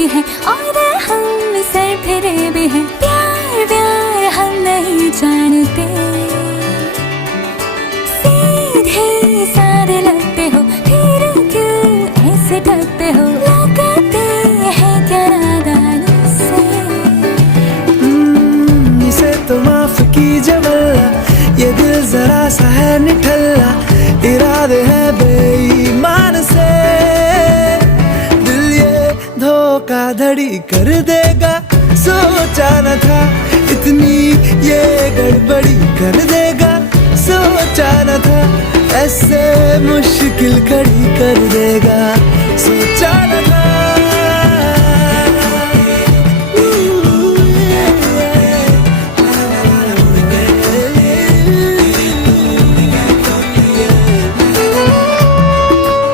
भी हैं और हम सर फिरे भी हैं। प्यार प्यार हम नहीं जानते, सीधे साधे लगते हो, फिर क्यों ऐसे डरते हो? लगते हैं क्या नादान से। इसे तो माफ कीजिए वल्ला, ये दिल जरा सा है निठल्ला, इरादे है बेईमान से। दिल ये धोखाधड़ी कर देगा, सोचा न था इतनी ये गड़बड़ी कर देगा, सोचा न था ऐसे मुश्किल खड़ी कर देगा।